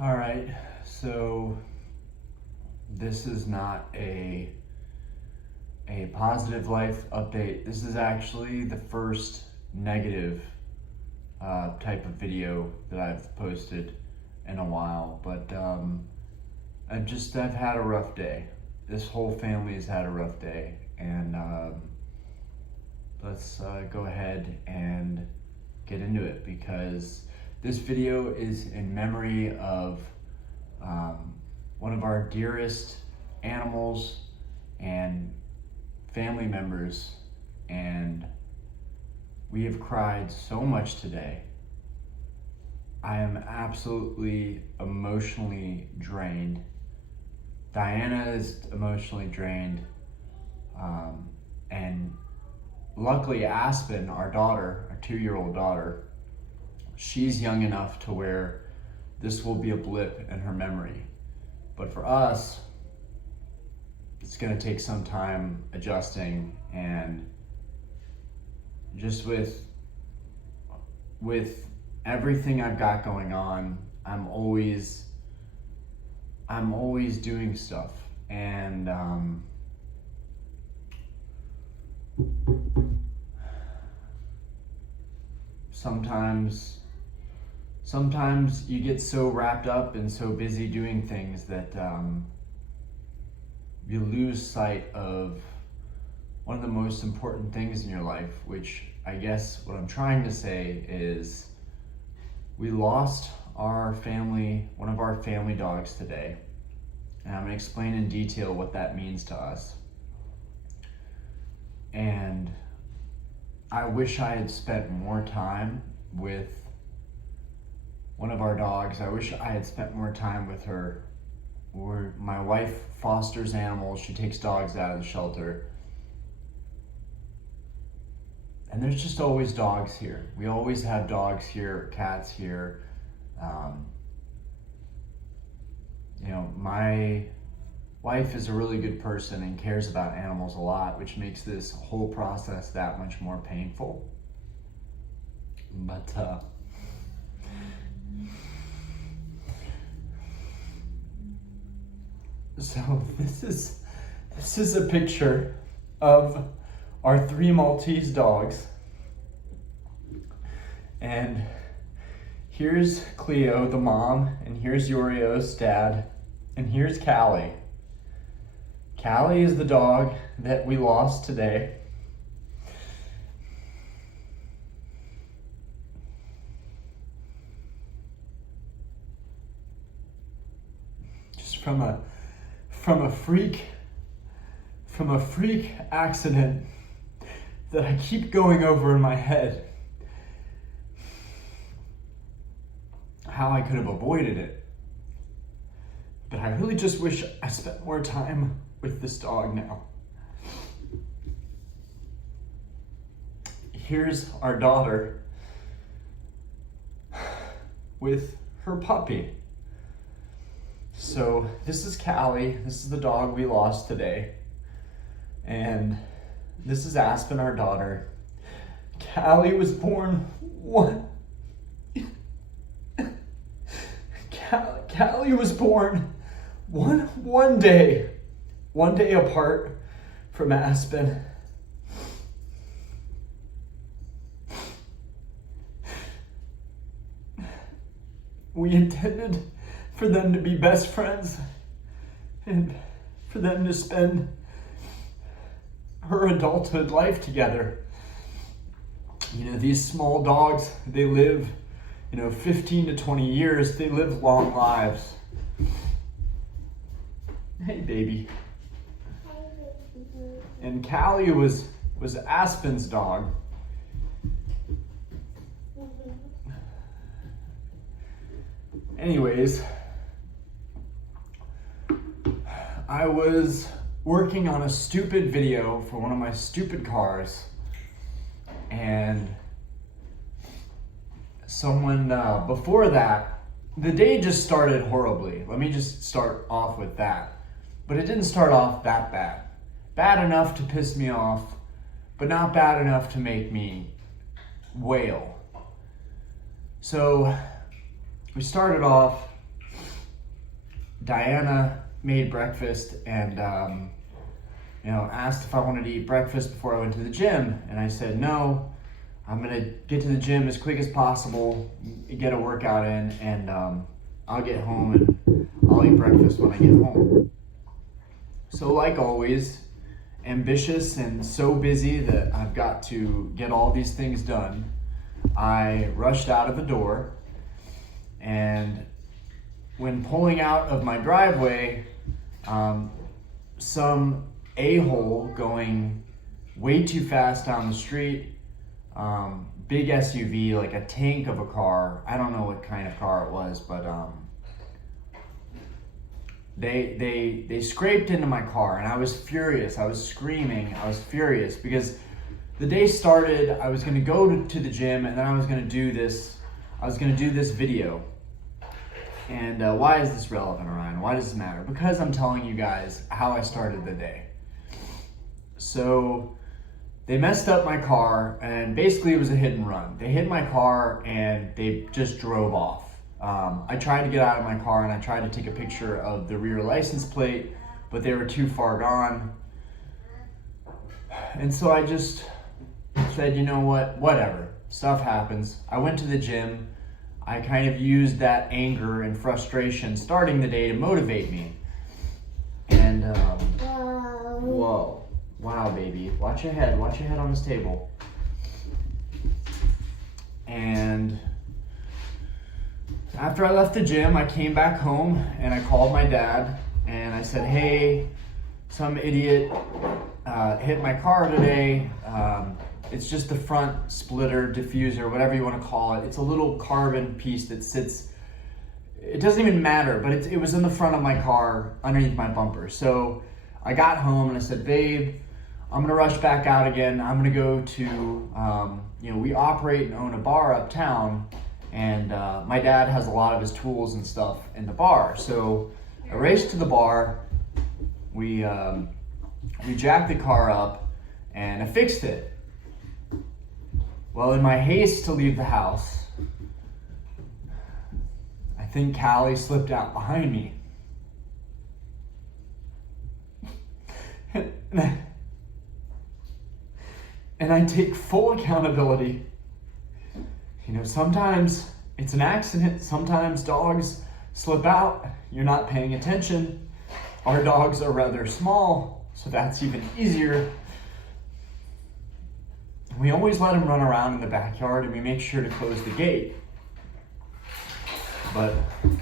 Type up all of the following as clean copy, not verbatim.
All right, so this is not a positive life update. This is actually the first negative type of video that I've posted in a while, but I've had a rough day. This whole family has had a rough day, and let's go ahead and get into it, because this video is in memory of one of our dearest animals and family members, and we have cried so much today. I am absolutely emotionally drained. Diana is emotionally drained, and luckily Aspen, our daughter, our 2-year-old daughter, she's young enough to where this will be a blip in her memory. But for us, it's going to take some time adjusting, and just with everything I've got going on, I'm always doing stuff, and sometimes you get so wrapped up and so busy doing things that you lose sight of one of the most important things in your life, which I guess what I'm trying to say is we lost one of our family dogs today, and I'm going to explain in detail what that means to us. And I wish I had spent more time with one of our dogs. I wish I had spent more time with her. My wife fosters animals. She takes dogs out of the shelter. And there's just always dogs here. We always have dogs here, cats here. My wife is a really good person and cares about animals a lot, which makes this whole process that much more painful. But so this is a picture of our 3 Maltese dogs, and here's Cleo, the mom, and here's Yurios, dad, and here's Cali. Cali is the dog that we lost today. Just from a freak accident that I keep going over in my head, how I could have avoided it. But I really just wish I spent more time with this dog now. Here's our daughter with her puppy. So this is Cali. This is the dog we lost today. And this is Aspen, our daughter. Cali was born Cali was born one day apart from Aspen. We intended for them to be best friends and for them to spend her adulthood life together. These small dogs, they live 15 to 20 years. They live long lives. Hey, baby. And Cali was Aspen's dog. Anyways, I was working on a stupid video for one of my stupid cars, and someone, before that, the day just started horribly. Let me just start off with that. But it didn't start off that bad. Bad enough to piss me off, but not bad enough to make me wail. So we started off Diana made breakfast and asked if I wanted to eat breakfast before I went to the gym, and I said no. I'm gonna get to the gym as quick as possible, get a workout in, and I'll get home and I'll eat breakfast when I get home. So like always, ambitious and so busy that I've got to get all these things done, I rushed out of the door, and when pulling out of my driveway, some a-hole going way too fast down the street, big SUV, like a tank of a car. I don't know what kind of car it was, but they scraped into my car, and I was furious. I was screaming. I was furious because the day started. I was going to go to the gym, and then I was going to do this. I was going to do this video. And why is this relevant, Orion? Why does this matter? Because I'm telling you guys how I started the day. So they messed up my car, and basically it was a hit and run. They hit my car and they just drove off. I tried to get out of my car and I tried to take a picture of the rear license plate, but they were too far gone. And so I just said, you know what, whatever, stuff happens. I went to the gym. I kind of used that anger and frustration starting the day to motivate me. And, whoa. Wow, baby. Watch your head on this table. And after I left the gym, I came back home and I called my dad and I said, hey, some idiot hit my car today. It's just the front splitter, diffuser, whatever you want to call it. It's a little carbon piece that sits, it doesn't even matter, but it was in the front of my car underneath my bumper. So I got home and I said, babe, I'm gonna rush back out again. I'm gonna go to, we operate and own a bar uptown, and my dad has a lot of his tools and stuff in the bar. So I raced to the bar, we jacked the car up, and I fixed it. Well, in my haste to leave the house, I think Cali slipped out behind me. And I take full accountability. Sometimes it's an accident. Sometimes dogs slip out. You're not paying attention. Our dogs are rather small, so that's even easier. We always let them run around in the backyard, and we make sure to close the gate. But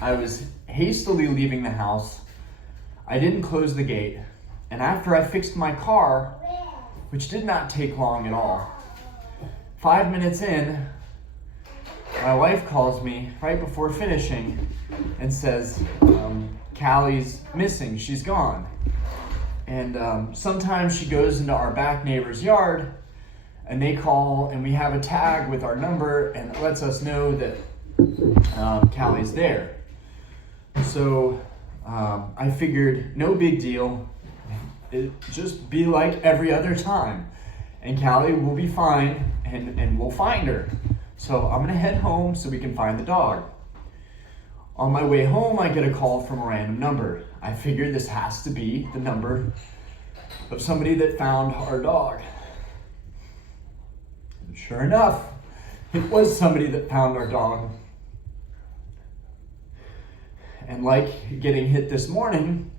I was hastily leaving the house. I didn't close the gate. And after I fixed my car, which did not take long at all, 5 minutes in, my wife calls me right before finishing and says, Callie's missing, she's gone. And sometimes she goes into our back neighbor's yard and they call and we have a tag with our number and it lets us know that Callie's there. So I figured no big deal. It just be like every other time, and Callie will be fine, and we'll find her. So I'm gonna head home so we can find the dog. On my way home, I get a call from a random number. I figured this has to be the number of somebody that found our dog. And sure enough, it was somebody that found our dog. And like getting hit this morning,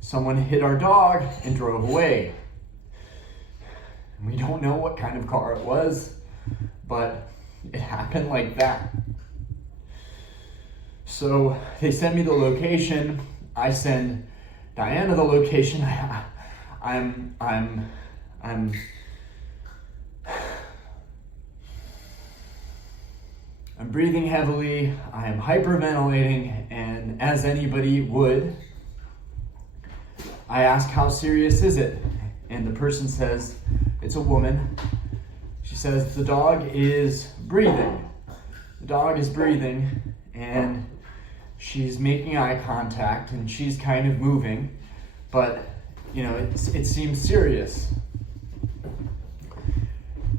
someone hit our dog and drove away. We don't know what kind of car it was, but it happened like that. So they sent me the location. I send Diana the location. I'm breathing heavily. I am hyperventilating, and as anybody would, I ask, how serious is it? And the person says, it's a woman. She says, the dog is breathing. The dog is breathing, and she's making eye contact, and she's kind of moving, but, it seems serious.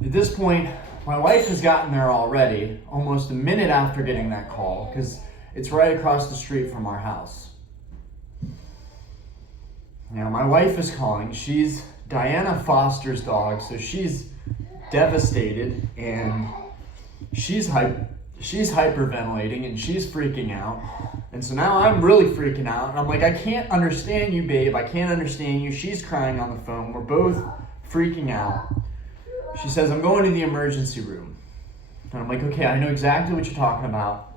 At this point, my wife has gotten there already, almost a minute after getting that call, because it's right across the street from our house. Now, my wife is calling. She's Diana Foster's dog, so she's devastated, and she's hyperventilating, and she's freaking out. And so now I'm really freaking out, and I'm like, I can't understand you, babe. I can't understand you. She's crying on the phone. We're both freaking out. She says, I'm going to the emergency room. And I'm like, okay, I know exactly what you're talking about.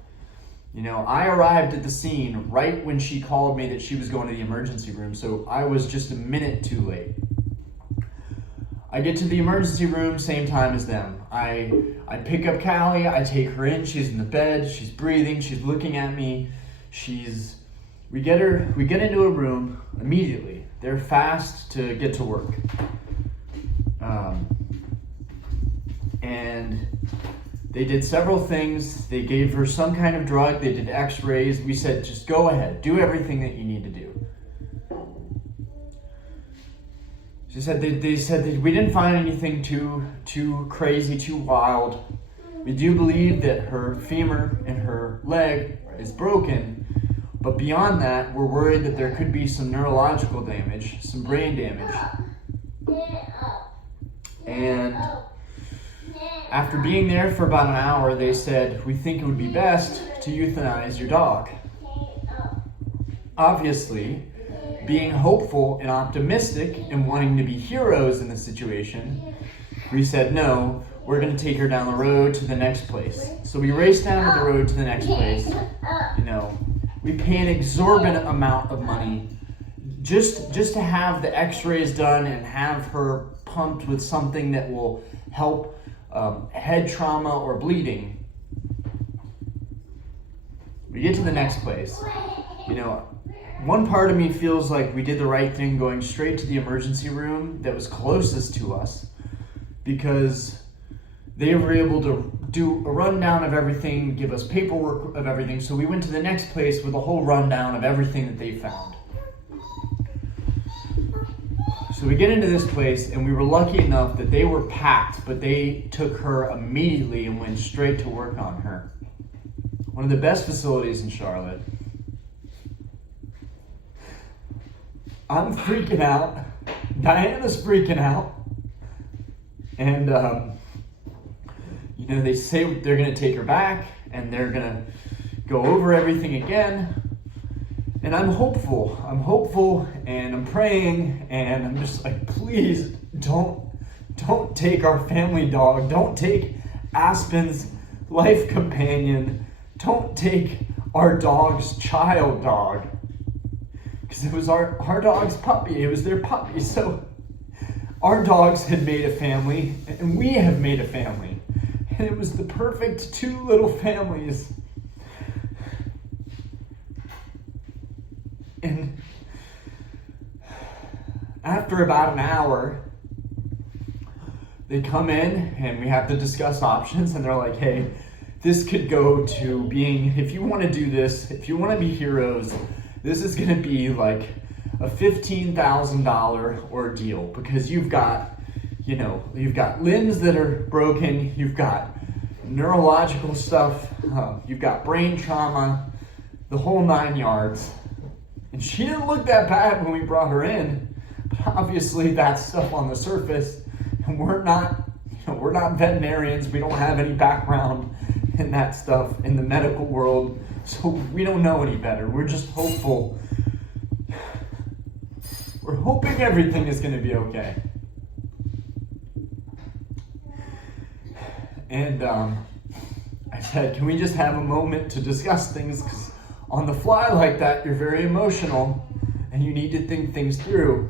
You know, I arrived at the scene right when she called me that she was going to the emergency room, so I was just a minute too late. I get to the emergency room same time as them. I pick up Cali, I take her in, she's in the bed, she's breathing, she's looking at me. We get into a room immediately. They're fast to get to work. And they did several things. They gave her some kind of drug. They did x-rays. We said, just go ahead. Do everything that you need to do. She said they said that we didn't find anything too crazy, too wild. We do believe that her femur and her leg is broken. But beyond that, we're worried that there could be some neurological damage, some brain damage. And after being there for about an hour, they said, we think it would be best to euthanize your dog. Obviously, being hopeful and optimistic and wanting to be heroes in the situation, we said, no, we're going to take her down the road to the next place. So we raced down the road to the next place. You know, we pay an exorbitant amount of money just to have the x-rays done and have her pumped with something that will help head trauma or bleeding. We get to the next place. You know, one part of me feels like we did the right thing going straight to the emergency room that was closest to us, because they were able to do a rundown of everything, give us paperwork of everything. So we went to the next place with a whole rundown of everything that they found. So we get into this place, and we were lucky enough that they were packed, but they took her immediately and went straight to work on her. One of the best facilities in Charlotte. I'm freaking out. Diana's freaking out. And, you know, they say they're going to take her back, and they're going to go over everything again. And I'm hopeful, and I'm praying, and I'm just like, please don't take our family dog. Don't take Aspen's life companion. Don't take our dog's child dog. Because it was our dog's puppy. It was their puppy. So our dogs had made a family, and we have made a family. And it was the perfect two little families. And after about an hour, they come in and we have to discuss options, and they're like, hey, this could go to being, if you want to do this, if you want to be heroes, this is going to be like a $15,000 ordeal, because you've got limbs that are broken, you've got neurological stuff, you've got brain trauma, the whole 9 yards. And she didn't look that bad when we brought her in, but obviously that's stuff on the surface, and we're not veterinarians. We don't have any background in that stuff in the medical world, so we don't know any better. We're just hopeful. We're hoping everything is going to be okay. And I said, can we just have a moment to discuss things? Because on the fly like that, you're very emotional, and you need to think things through.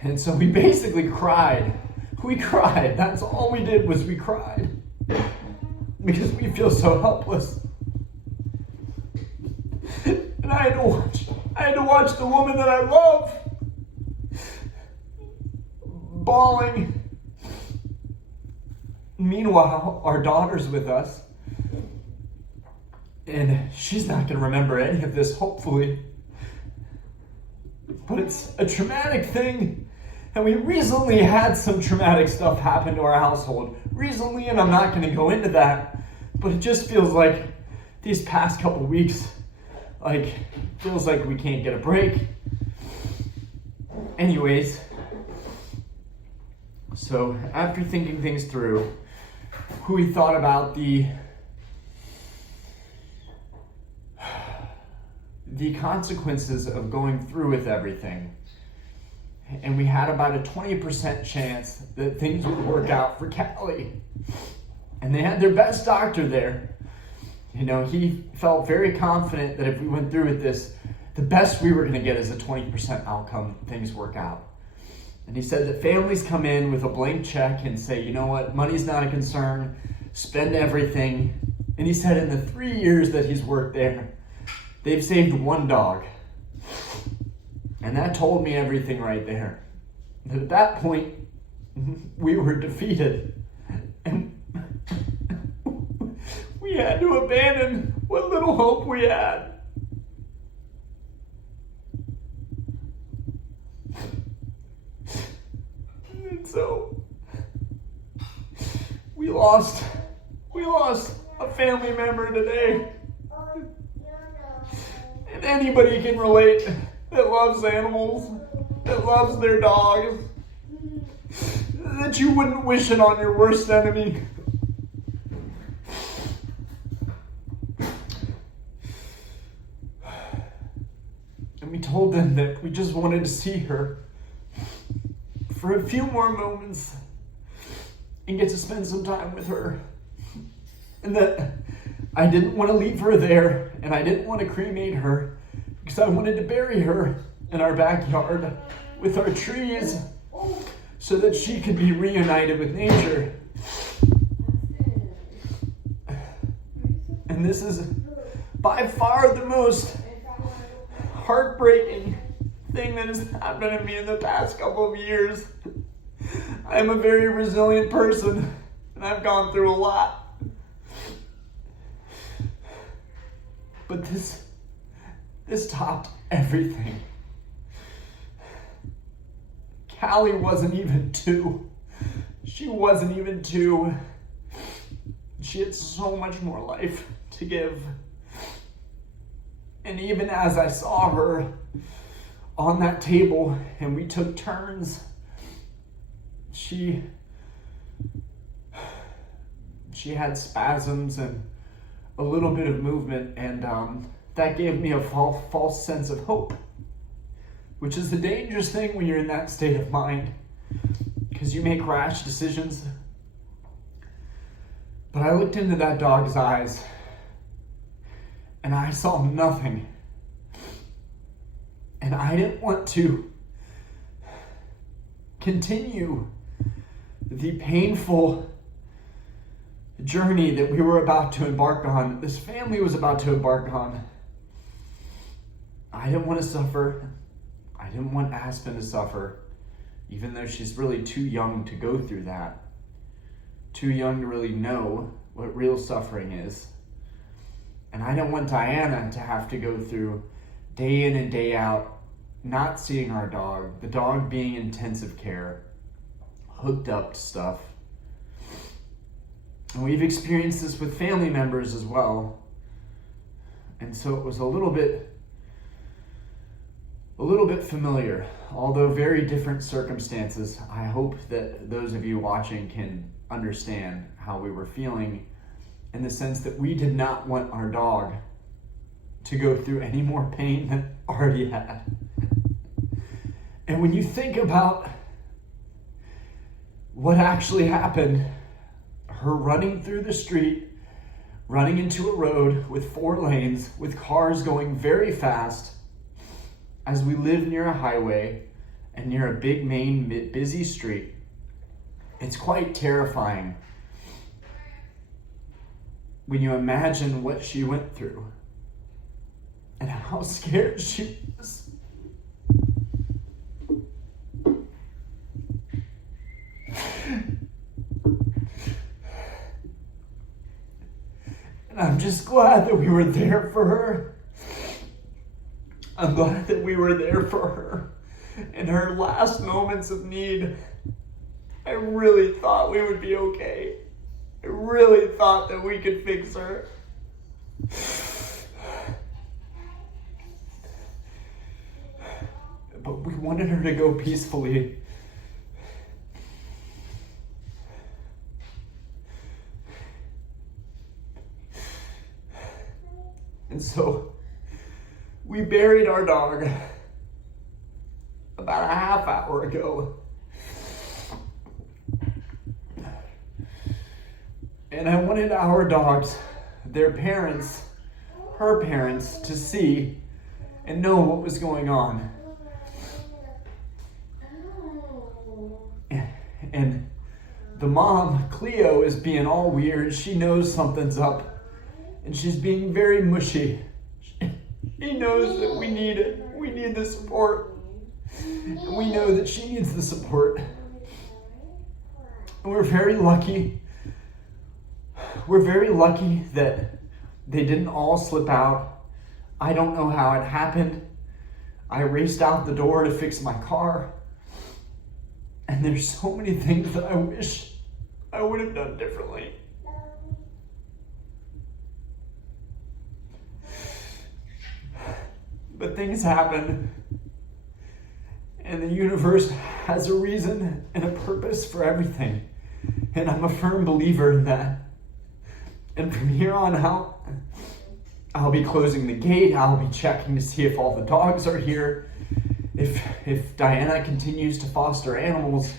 And so we basically cried. We cried. That's all we did, was we cried. Because we feel so helpless. And I had to watch the woman that I love bawling. Meanwhile, our daughter's with us. And she's not going to remember any of this, hopefully. But it's a traumatic thing. And we recently had some traumatic stuff happen to our household. Recently, and I'm not going to go into that. But it just feels like these past couple weeks, Like, feels like we can't get a break. Anyways, so after thinking things through, we thought about the consequences of going through with everything. And we had about a 20% chance that things would work out for Cali. And they had their best doctor there. You know, he felt very confident that if we went through with this, the best we were going to get is a 20% outcome, things work out. And he said that families come in with a blank check and say, you know what, money's not a concern, spend everything. And he said in the 3 years that he's worked there, they've saved one dog. And that told me everything right there. At that point, we were defeated. And we had to abandon what little hope we had. And so, we lost a family member today. And anybody can relate that loves animals, that loves their dogs, that you wouldn't wish it on your worst enemy. And we told them that we just wanted to see her for a few more moments and get to spend some time with her. And that I didn't want to leave her there, and I didn't want to cremate her, because I wanted to bury her in our backyard with our trees so that she could be reunited with nature. And this is by far the most heartbreaking thing that has happened to me in the past couple of years. I'm a very resilient person, and I've gone through a lot. But this topped everything. Cali wasn't even 2. She wasn't even 2. She had so much more life to give. And even as I saw her on that table and we took turns, she had spasms and a little bit of movement, and that gave me a false sense of hope, which is the dangerous thing when you're in that state of mind, because you make rash decisions. But I looked into that dog's eyes, and I saw nothing. And I didn't want to continue the painful journey that we were about to embark on, this family was about to embark on. I didn't want to suffer. I didn't want Aspen to suffer, even though she's really too young to go through that. Too young to really know what real suffering is. And I didn't want Diana to have to go through day in and day out, not seeing our dog, the dog being in intensive care, hooked up to stuff. And we've experienced this with family members as well. And so it was a little bit familiar, although very different circumstances. I hope that those of you watching can understand how we were feeling, in the sense that we did not want our dog to go through any more pain than already had. And when you think about what actually happened, her running through the street, running into a road with 4 lanes, with cars going very fast, as we live near a highway and near a big main busy street, it's quite terrifying when you imagine what she went through and how scared she was. And I'm just glad that we were there for her. I'm glad that we were there for her in her last moments of need. I really thought we would be okay. I really thought that we could fix her. wanted her to go peacefully. And so we buried our dog about a half hour ago. And I wanted our dogs, their parents, her parents, to see and know what was going on. And the mom, Cleo, is being all weird. She knows something's up. And she's being very mushy. She knows that we need it. We need the support. And we know that she needs the support. And we're very lucky. We're very lucky that they didn't all slip out. I don't know how it happened. I raced out the door to fix my car. And there's so many things that I wish I would have done differently. But things happen, and the universe has a reason and a purpose for everything. And I'm a firm believer in that. And from here on out, I'll be closing the gate. I'll be checking to see if all the dogs are here. If Diana continues to foster animals,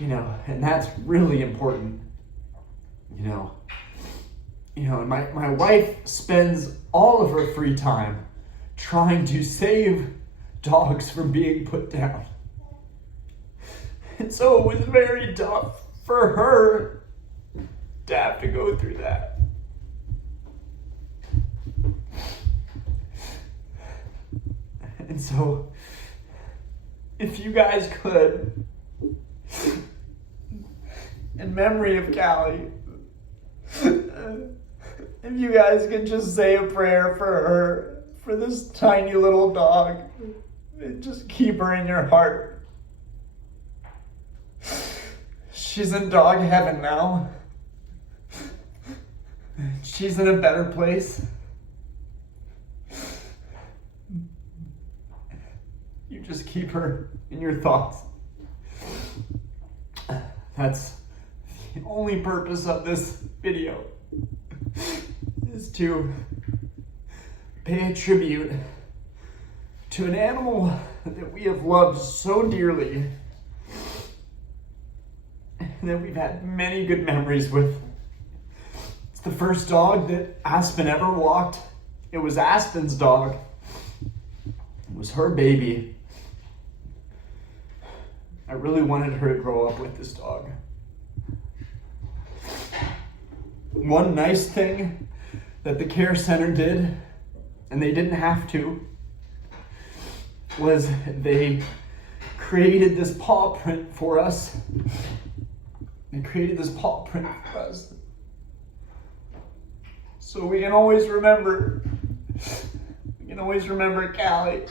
and that's really important. And my wife spends all of her free time trying to save dogs from being put down. And so it was very tough for her to have to go through that. And so, if you guys could, in memory of Cali, if you guys could just say a prayer for her, for this tiny little dog, and just keep her in your heart. She's in dog heaven now. She's in a better place. You just keep her in your thoughts. That's the only purpose of this video, is to pay a tribute to an animal that we have loved so dearly and that we've had many good memories with. It's the first dog that Aspen ever walked. It was Aspen's dog. It was her baby. I really wanted her to grow up with this dog. One nice thing that the care center did, and they didn't have to, was they created this paw print for us. They created this paw print for us. So we can always remember Cali.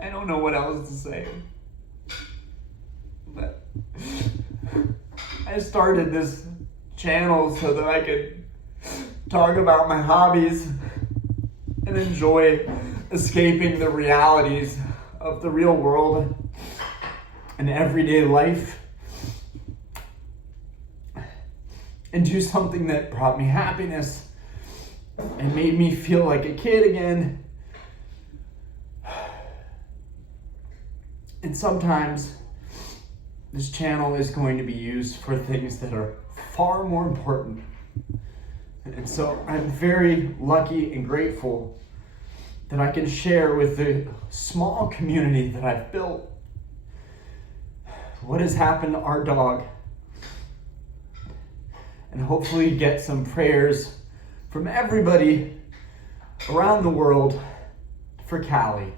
I don't know what else to say. But I started this channel so that I could talk about my hobbies and enjoy escaping the realities of the real world and everyday life, and do something that brought me happiness and made me feel like a kid again. And sometimes this channel is going to be used for things that are far more important. And so I'm very lucky and grateful that I can share with the small community that I've built what has happened to our dog, and hopefully get some prayers from everybody around the world for Cali.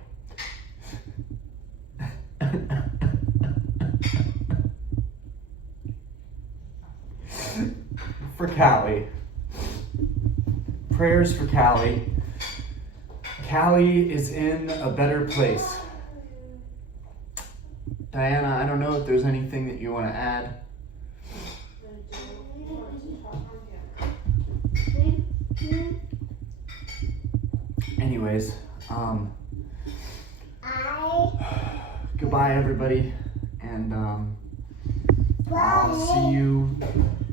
For Cali. Prayers for Cali. Cali is in a better place. Diana, I don't know if there's anything that you want to add. anyways, goodbye everybody, and I'll see you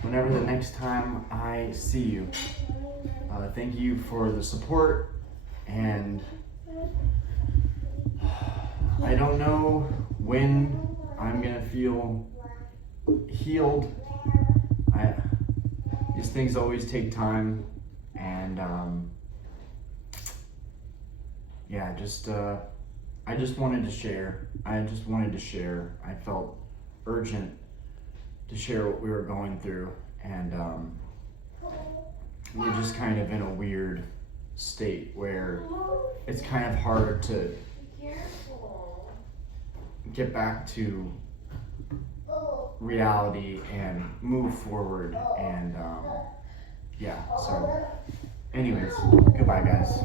whenever the next time I see you. Thank you for the support, and I don't know when I'm gonna feel healed. These things always take time, and yeah, I just wanted to share. I felt urgent to share what we were going through, and we're just kind of in a weird state where it's kind of hard to get back to reality and move forward, and yeah, so anyways, goodbye guys.